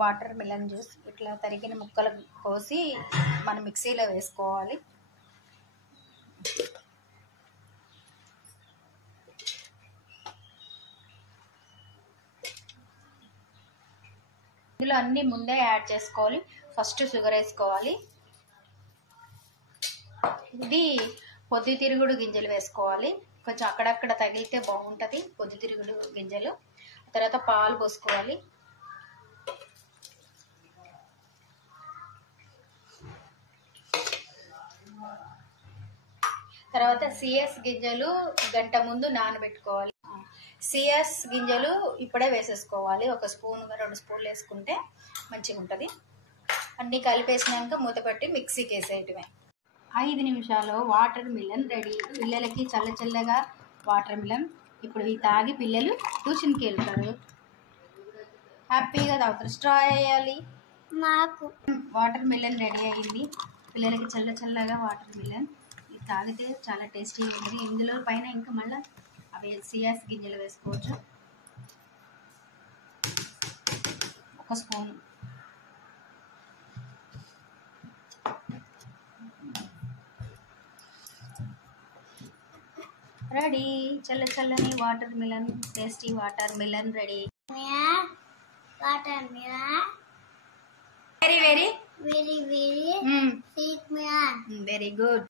Water melon juice ఇట్లా తరిగిన ముక్కలు కోసి మనం మిక్సీలో వేసుకోవాలి. ఇందులో అన్ని ముందే యాడ్ చేసుకోవాలి. ఫస్ట్ షుగర్ వేసుకోవాలి. ఇది పొద్దుతిరుగుడు గింజలు వేసుకోవాలి. కొంచెం అక్కడక్కడ తగిలితే బాగుంటుంది పొద్దుతిరుగుడు గింజలు. తర్వాత పాలు పోసుకోవాలి. తర్వాత సిఎస్ గింజలు గంట ముందు నానబెట్టుకోవాలి. సిఎస్ గింజలు ఇప్పుడే వేసేసుకోవాలి. 1 స్పూన్ 2 స్పూన్లు వేసుకుంటే మంచిగా ఉంటుంది. అన్నీ కలిపేసినాక మూత పెట్టి మిక్సీకి వేసేయటమే. 5 నిమిషాల్లో వాటర్ మిలన్ రెడీ. పిల్లలకి చల్ల చల్లగా వాటర్ మిలన్. ఇప్పుడు ఇవి తాగి పిల్లలు ట్యూషన్కి వెళ్తారు, హ్యాపీగా తాగుతారు. స్ట్రా వేయాలి. నాకు వాటర్ మిలన్ రెడీ అయింది. పిల్లలకి చల్ల చల్లగా వాటర్ మిలన్ ఇది తాగితే చాలా టేస్టీగా ఉంది. ఇందులో పైన ఇంకా మళ్ళీ అవి సియాస్ గింజలు వేసుకోవచ్చు. 1 స్పూన్. రెడీ. చల్ల చల్లని water melon, tasty water melon ready. Water melon very very very very sweet melon. Very good.